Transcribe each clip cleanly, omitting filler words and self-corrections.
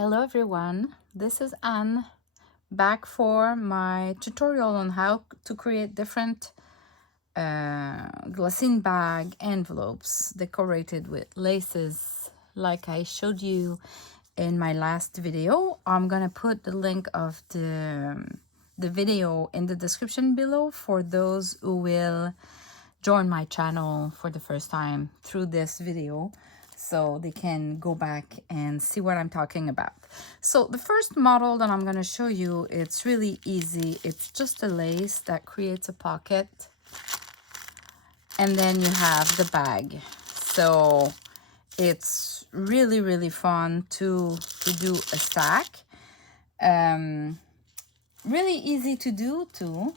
Hello everyone, this is Anne back for my tutorial on how to create different Glassine bag envelopes decorated with laces like I showed you in my last video. I'm gonna put the link of the video in the description below for those who will join my channel for the first time through this video, so they can go back and see what I'm talking about. So the first model that I'm going to show you, it's really easy. It's just a lace that creates a pocket, and then you have the bag. So it's really fun to do a stack. Really easy to do too,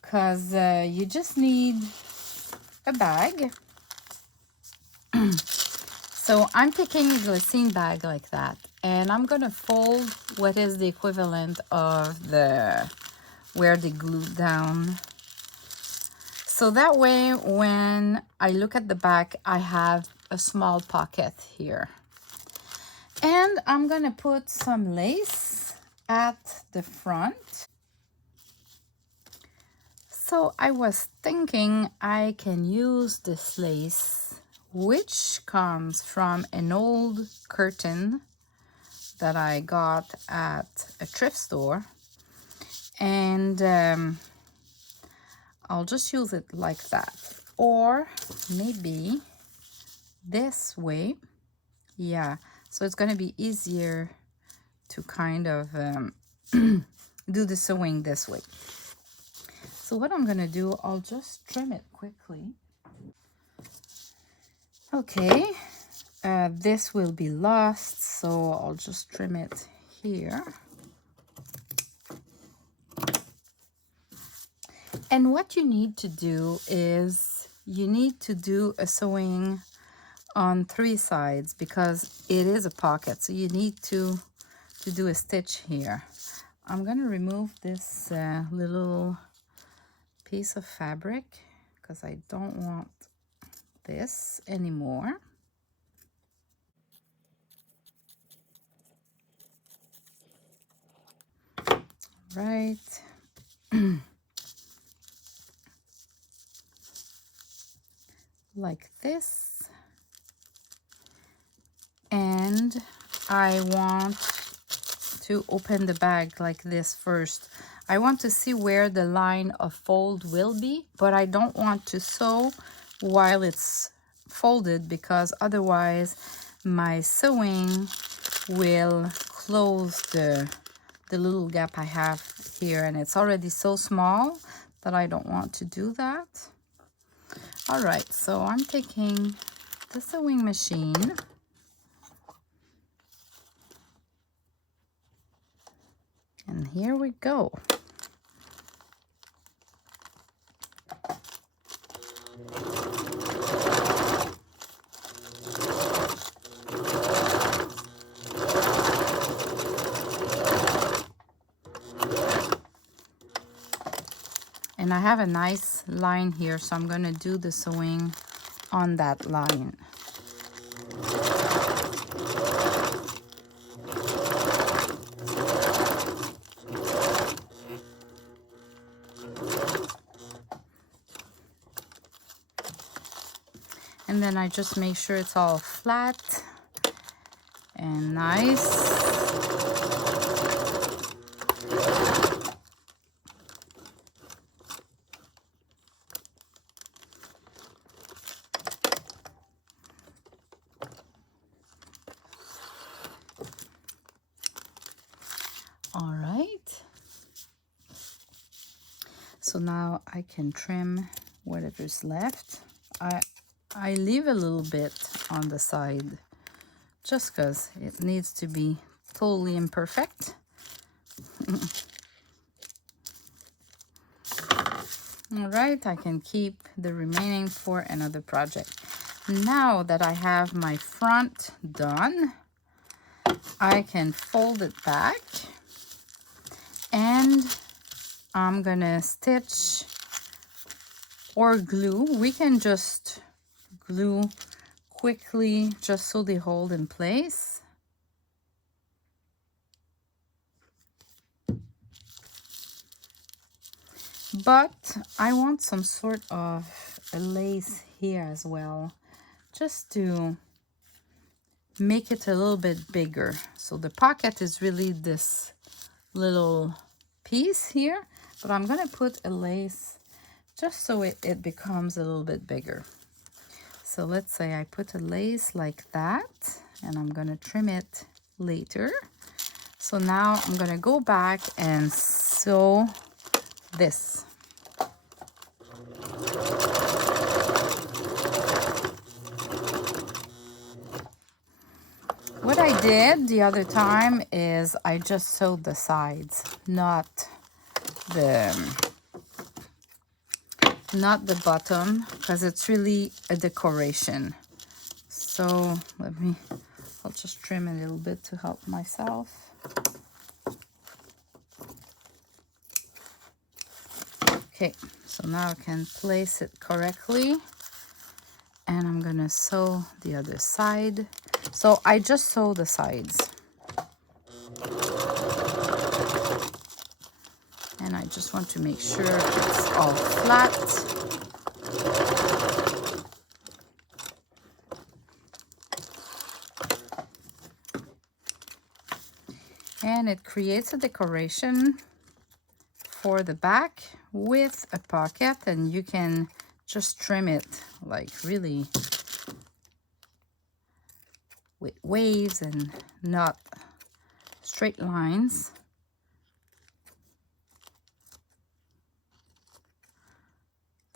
because you just need a bag. So I'm taking a Glassine bag like that, and I'm gonna fold what is the equivalent of where they glued down. So that way, when I look at the back, I have a small pocket here. And I'm gonna put some lace at the front. So I was thinking I can use this lace, which comes from an old curtain that I got at a thrift store, and I'll just use it like that, or maybe this way. Yeah, so it's going to be easier to kind of do the sewing this way. So what I'm going to do, I'll just trim it quickly. Okay, this will be lost, so I'll just trim it here. And what you need to do is you need to do a sewing on 3 sides, because it is a pocket, so you need to do a stitch here. I'm going to remove this little piece of fabric because I don't want this anymore. Right. Like this. And I want to open the bag like this first. I want to see where the line of fold will be, but I don't want to sew while it's folded, because otherwise my sewing will close the little gap I have here, and it's already so small that I don't want to do that. All right, so I'm taking the sewing machine, and here we go. And I have a nice line here, so I'm going to do the sewing on that line. And then I just make sure it's all flat and nice. All right. So now I can trim whatever's left. I leave a little bit on the side just because it needs to be totally imperfect. All right, I can keep the remaining for another project. Now that I have my front done, I can fold it back, and I'm gonna stitch or glue. We can just glue quickly just so they hold in place. But I want some sort of a lace here as well, just to make it a little bit bigger. So the pocket is really this little piece here, but I'm gonna put a lace just so it becomes a little bit bigger. So let's say I put a lace like that, and I'm gonna trim it later. So now I'm gonna go back and sew this. What I did the other time is I just sewed the sides, not the bottom, because it's really a decoration. So I'll just trim a little bit to help myself. Okay, so now I can place it correctly, and I'm gonna sew the other side. So I just sew the sides, and I just want to make sure it's all flat. And it creates a decoration for the back with a pocket, and you can just trim it like really with waves and not straight lines.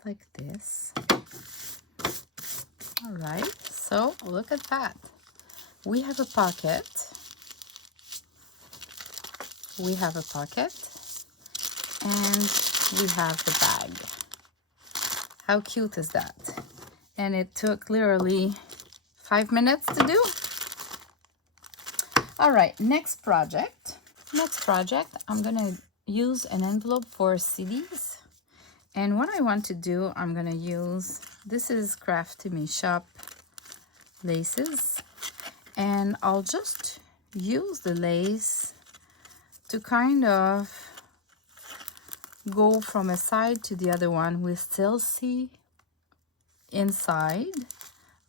Like this. All right, so look at that. We have a pocket. We have a pocket, and we have the bag. How cute is that? And it took literally 5 minutes to do. All right, next project. I'm gonna use an envelope for CDs. And what I want to do, I'm gonna use, this is Craft to Me Shop laces. And I'll just use the lace to kind of go from a side to the other one. We still see inside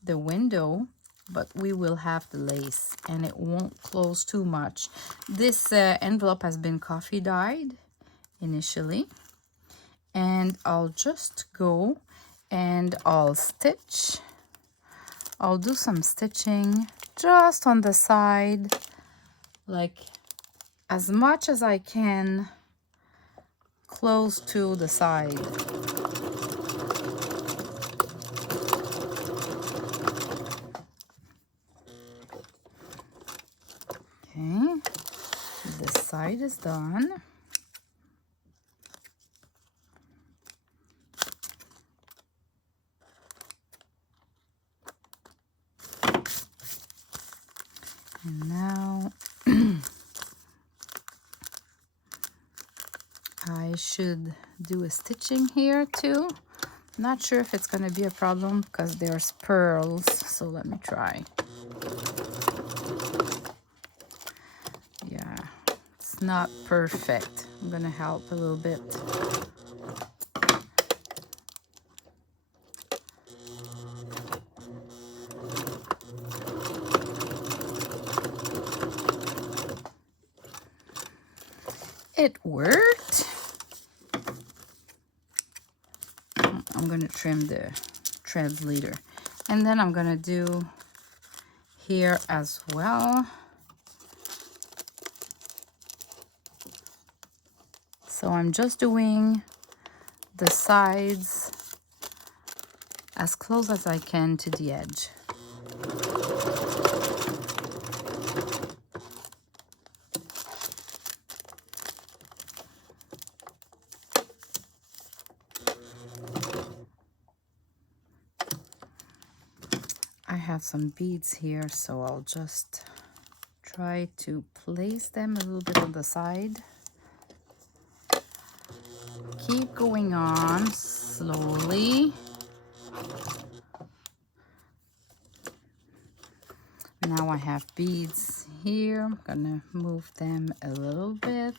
the window, but we will have the lace and it won't close too much. This envelope has been coffee dyed initially, and I'll just go and I'll stitch. I'll do some stitching just on the side, like as much as I can, close to the side. Okay, this side is done. And now I should do a stitching here too. Not sure if it's going to be a problem because there's pearls, so let me try. Yeah, it's not perfect. I'm going to help a little bit. It worked. I'm going to trim the threads later. And then I'm going to do here as well. So I'm just doing the sides as close as I can to the edge. I have some beads here, so I'll just try to place them a little bit on the side. Keep going on slowly. Now I have beads here. I'm gonna move them a little bit.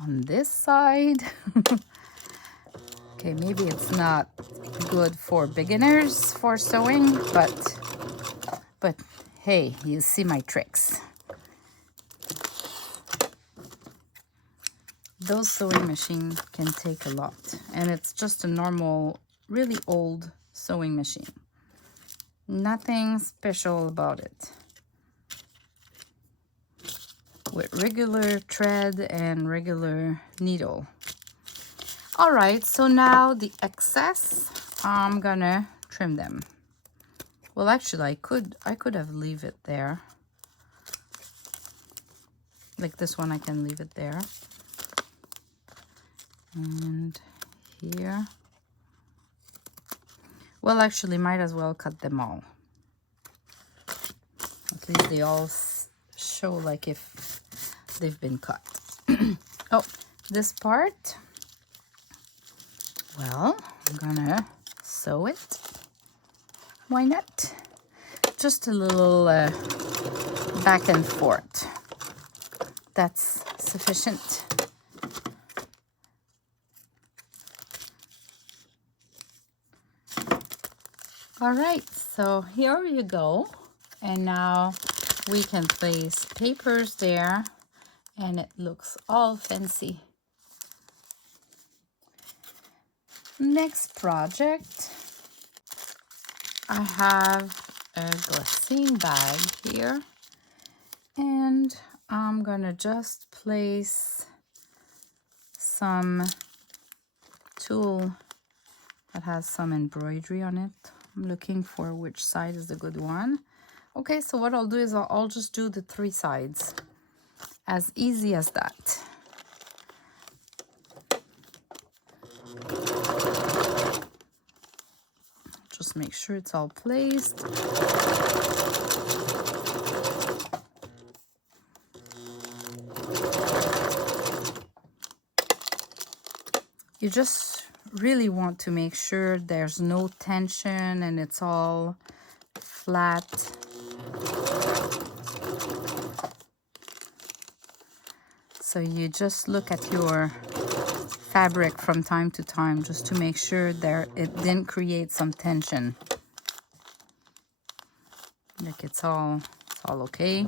on this side. Okay, maybe it's not good for beginners for sewing, but hey, you see my tricks. Those sewing machines can take a lot, and it's just a normal, really old sewing machine. Nothing special about it. With regular thread and regular needle. All right, so now the excess, I'm gonna trim them. Well, actually, I could have leave it there. Like this one, I can leave it there. And here. Well, actually, might as well cut them all. At least they all show like if they've been cut. Oh, this part. Well, I'm gonna sew it. Why not? Just a little back and forth. That's sufficient. All right, so here you go. And now we can place papers there and it looks all fancy. Next project, I have a Glassine bag here, and I'm gonna just place some tulle that has some embroidery on it. I'm looking for which side is the good one. Okay, so what I'll do is I'll just do the 3 sides. As easy as that. Just make sure it's all placed. You just really want to make sure there's no tension and it's all flat. So you just look at your fabric from time to time just to make sure it didn't create some tension. Like it's all okay.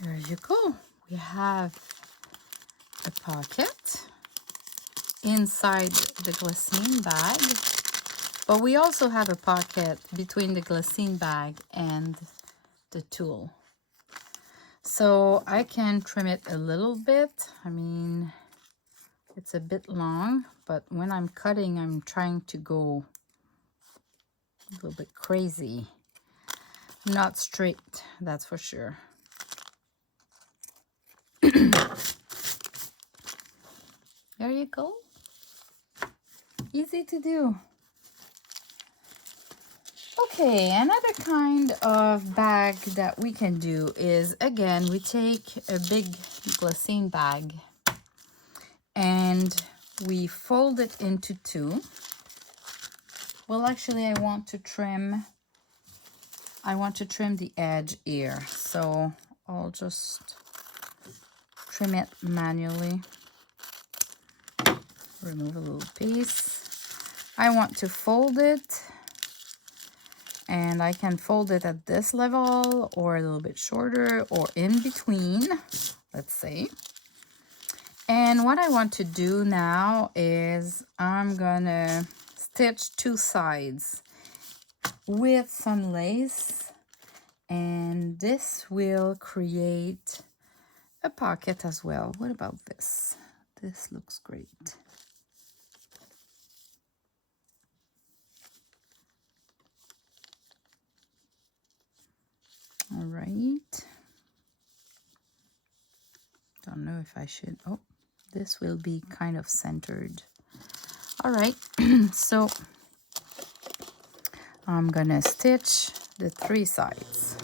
There you go. We have a pocket inside the Glassine bag, but we also have a pocket between the Glassine bag and the tulle. So I can trim it a little bit. I mean, it's a bit long, but when I'm cutting, I'm trying to go a little bit crazy. Not straight, that's for sure. There you go. Easy to do. Okay, another kind of bag that we can do is, again, we take a big Glassine bag and we fold it into 2. Well, actually, I want to trim the edge here, so I'll just trim it manually. Remove a little piece. I want to fold it, and I can fold it at this level or a little bit shorter or in between, let's say. And what I want to do now is I'm gonna stitch 2 sides with some lace, and this will create a pocket as well. What about this? This looks great. All right. Don't know if I should. Oh, this will be kind of centered. All right. So I'm gonna stitch the 3 sides.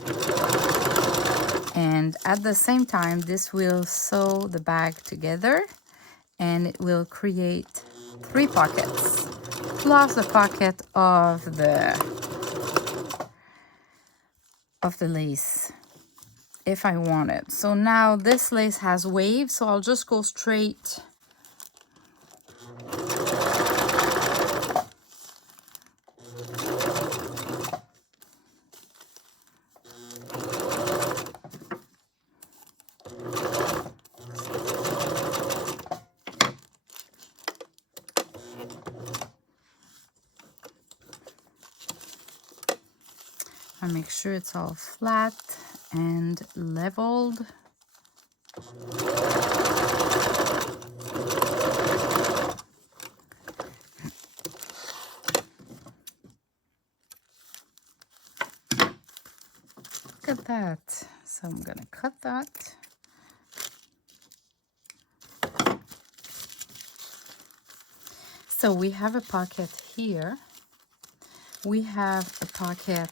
And at the same time, this will sew the bag together and it will create 3 pockets, plus the pocket of the lace if I want it. So now this lace has waves, so I'll just go straight. I make sure it's all flat and leveled. Look at that. So I'm gonna cut that. So we have a pocket here. We have a pocket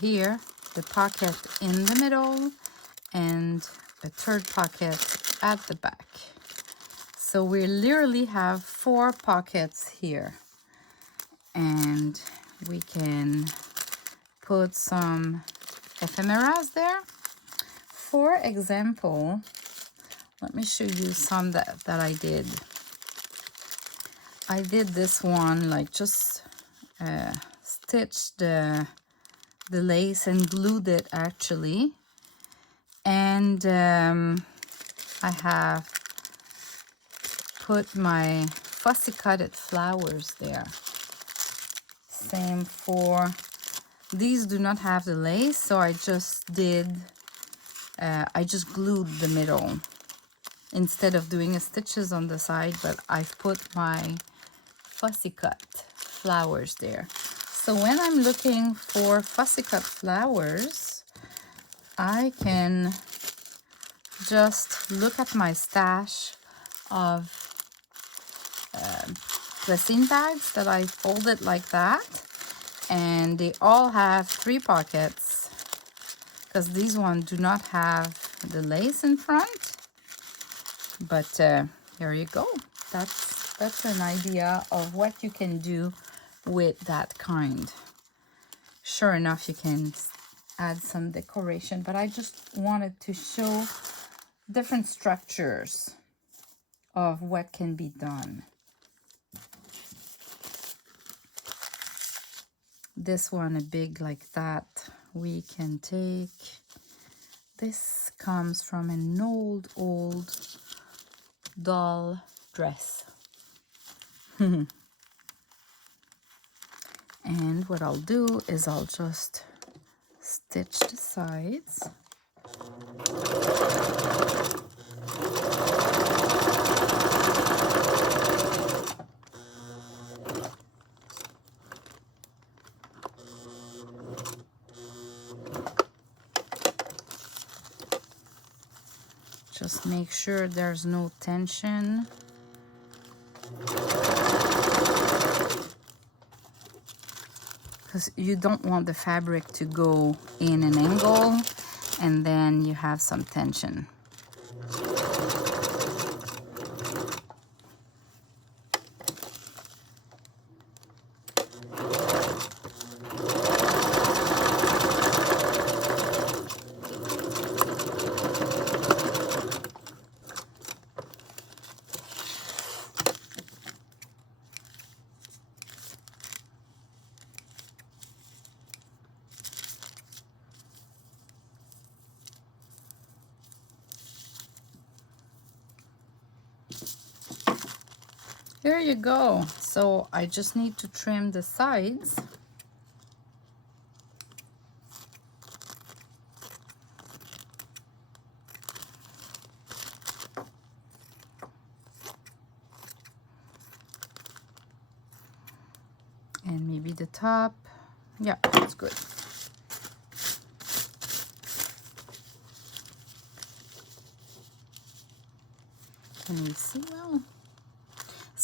here, the pocket in the middle, and a third pocket at the back. So we literally have 4 pockets here. And we can put some ephemeras there. For example, let me show you some that I did. I did this one, like just stitched the lace and glued it actually. And I have put my fussy cutted flowers there. Same for these, do not have the lace, so I just did I just glued the middle instead of doing stitches on the side, but I've put my fussy cut flowers there. So when I'm looking for fussy cut flowers, I can just look at my stash of Glassine bags that I folded like that, and they all have 3 pockets because these ones do not have the lace in front. But here you go. That's an idea of what you can do with that kind. Sure enough, you can add some decoration, but I just wanted to show different structures of what can be done. This one, a big like that, we can take. This comes from an old doll dress. And what I'll do is I'll just stitch the sides. Just make sure there's no tension. Because you don't want the fabric to go in an angle and then you have some tension. There you go. So I just need to trim the sides. And maybe the top. Yeah, that's good. Can you see well?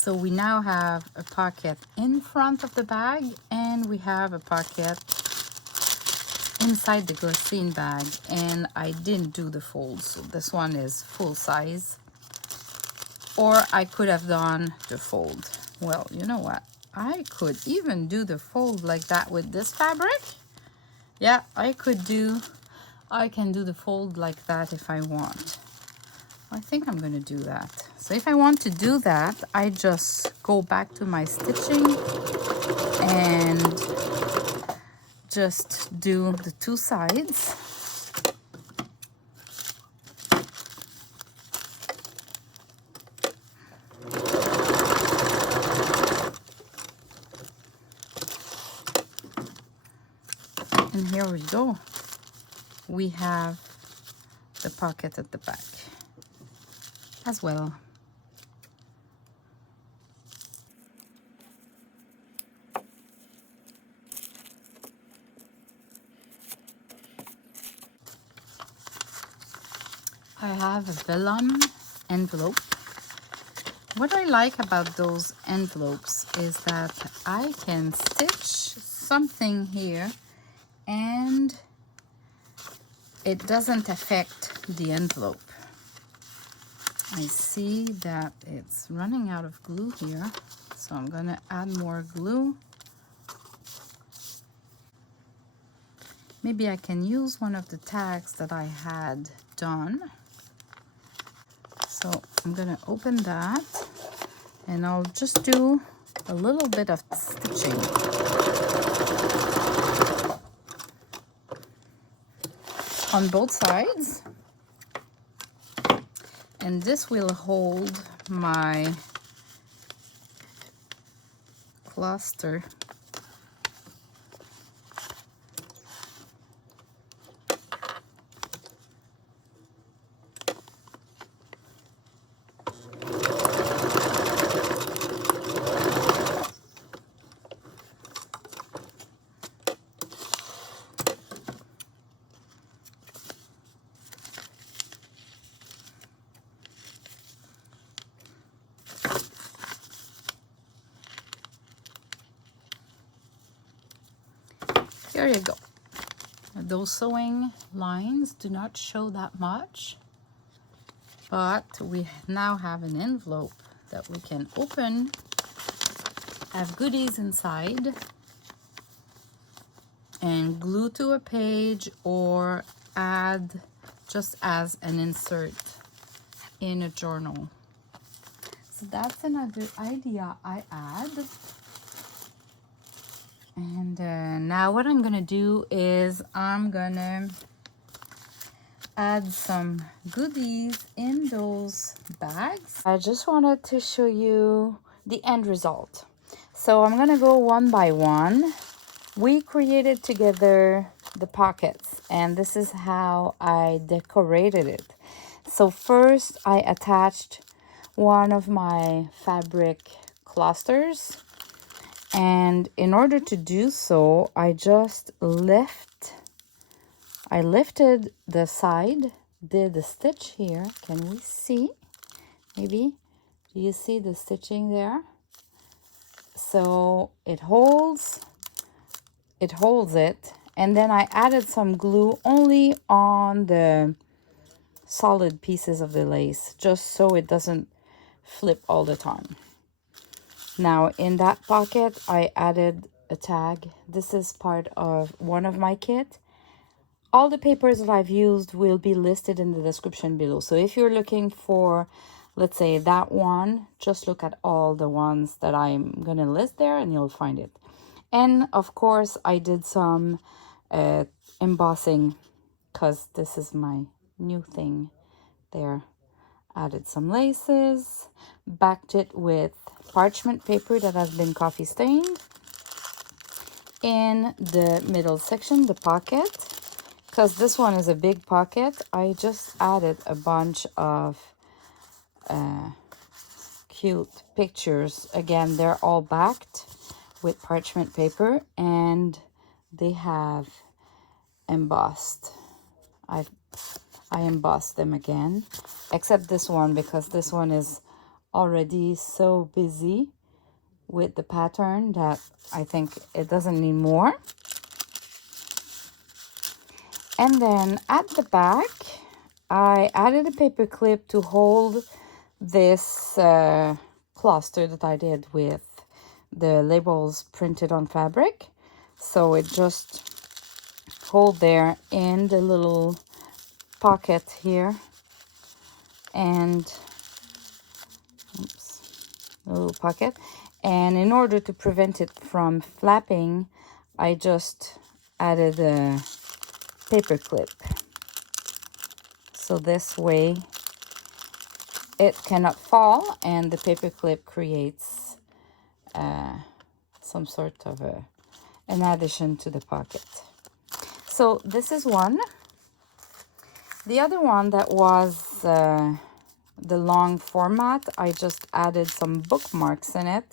So we now have a pocket in front of the bag, and we have a pocket inside the Glassine bag, and I didn't do the fold, so this one is full size. Or I could have done the fold. Well, you know what? I could even do the fold like that with this fabric. Yeah, I can do the fold like that if I want. I think I'm gonna do that. So if I want to do that, I just go back to my stitching and just do the two sides. And here we go. We have the pocket at the back as well. I have a vellum envelope. What I like about those envelopes is that I can stitch something here and it doesn't affect the envelope. I see that it's running out of glue here, so I'm gonna add more glue. Maybe I can use one of the tags that I had done. So I'm gonna open that and I'll just do a little bit of stitching. On both sides. And this will hold my cluster. There you go. Those sewing lines do not show that much, but we now have an envelope that we can open, have goodies inside, and glue to a page or add just as an insert in a journal. So that's another idea I add. And now what I'm gonna do is I'm gonna add some goodies in those bags. I just wanted to show you the end result. So I'm gonna go one by one. We created together the pockets, and this is how I decorated it. So first I attached one of my fabric clusters. And in order to do so, I just lifted the side, did the stitch here. Can we see? Maybe, do you see the stitching there? So it holds it. And then I added some glue only on the solid pieces of the lace, just so it doesn't flip all the time. Now in that pocket, I added a tag. This is part of one of my kit. All the papers that I've used will be listed in the description below. So if you're looking for, let's say, that one, just look at all the ones that I'm gonna list there and you'll find it. And of course, I did some embossing because this is my new thing there. Added some laces, backed it with parchment paper that has been coffee stained. In the middle section, the pocket, because this one is a big pocket, I just added a bunch of cute pictures. Again, they're all backed with parchment paper and they have embossed. I embossed them again, except this one because this one is already so busy with the pattern that I think it doesn't need more. And then at the back, I added a paper clip to hold this cluster that I did with the labels printed on fabric. So it just hold there in the little pocket here, and a little pocket. And in order to prevent it from flapping, I just added a paper clip. So this way it cannot fall, and the paper clip creates some sort of an addition to the pocket. So this is one. The other one that was the long format, I just added some bookmarks in it.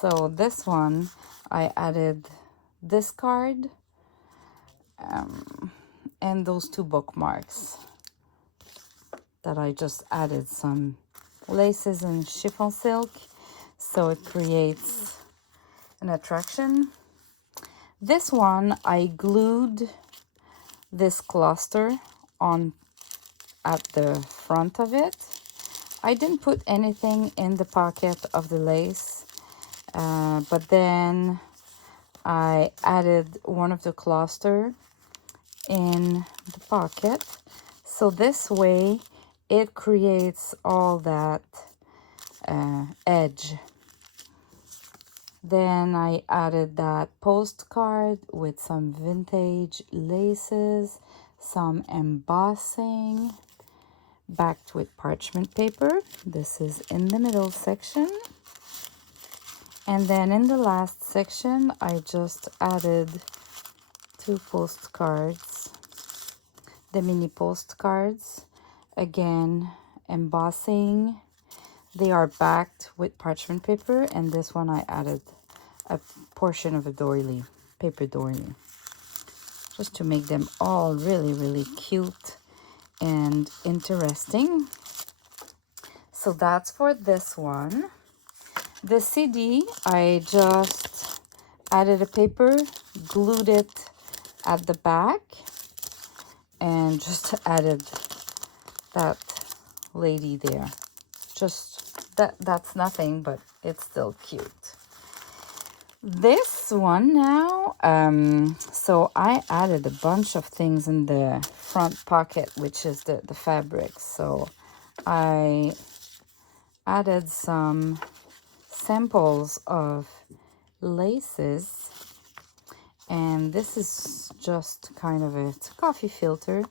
So this one, I added this card and those two bookmarks that I just added some laces and chiffon silk, so it creates an attraction. This one, I glued this cluster on at the front of it. I didn't put anything in the pocket of the lace, but then I added one of the cluster in the pocket. So this way it creates all that edge. Then I added that postcard with some vintage laces, some embossing, backed with parchment paper. This is in the middle section. And then in the last section, I just added two postcards, the mini postcards. Again, embossing. They are backed with parchment paper, and this one I added a portion of a doily, paper doily, just to make them all really, really cute and interesting. So that's for this one. The CD, I just added a paper, glued it at the back, and just added that lady there. Just that's nothing, but it's still cute. This one now, so I added a bunch of things in the front pocket, which is the fabric. So I added some samples of laces, and this is just kind of a coffee filter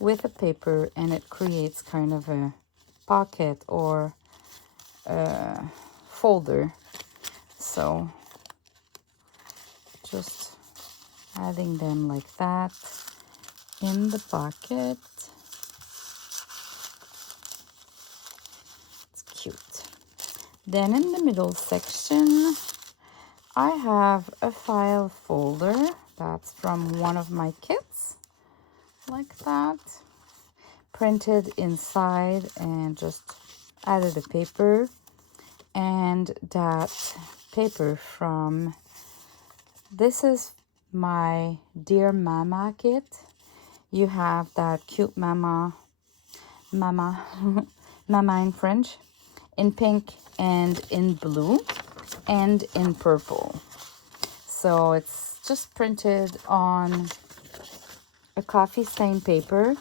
with a paper, and it creates kind of a pocket or folder. So just adding them like that in the pocket. It's cute. Then in the middle section, I have a file folder that's from one of my kits, like that, printed inside, and just added a paper. And that paper from, this is my Dear Mama kit. You have that cute mama in French, in pink and in blue and in purple. So it's just printed on a coffee stain paper,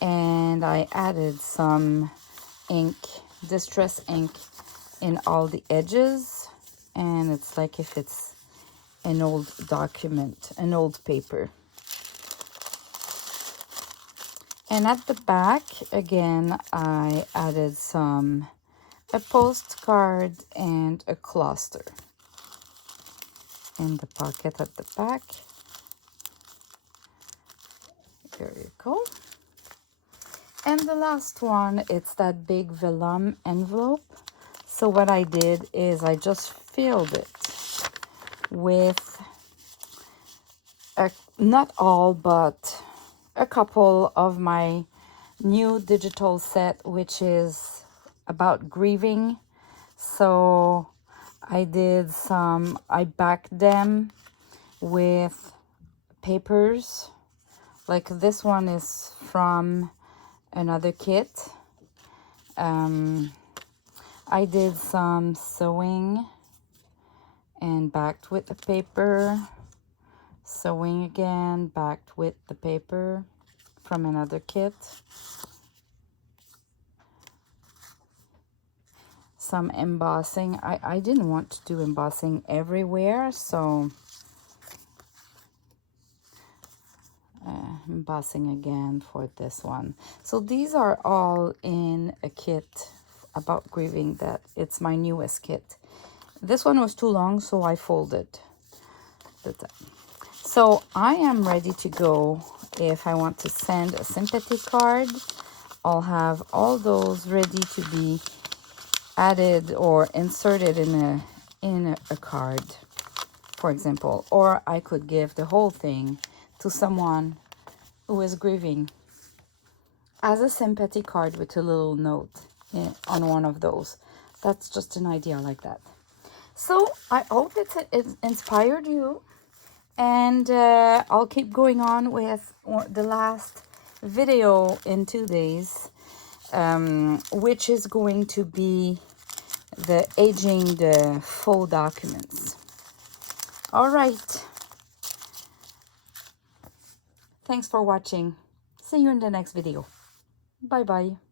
and I added some ink, distress ink, in all the edges, and it's like if it's an old document, an old paper. And at the back, again, I added a postcard and a cluster in the pocket at the back. There you go. And the last one, it's that big vellum envelope. So what I did is I just filled it with, not all, but a couple of my new digital set, which is about grieving. So I backed them with papers. Like this one is from another kit. I did some sewing and backed with the paper. Sewing again, backed with the paper from another kit. Some embossing. I didn't want to do embossing everywhere, so embossing again for this one. So these are all in a kit about grieving that it's my newest kit. This one was too long, so I folded it. So I am ready to go. If I want to send a sympathy card, I'll have all those ready to be added or inserted in a card, for example. Or I could give the whole thing to someone who is grieving as a sympathy card with a little note on one of those. That's just an idea like that. So I hope it inspired you, and I'll keep going on with the last video in 2 days, which is going to be the aging the faux documents. All right. Thanks for watching. See you in the next video. Bye bye.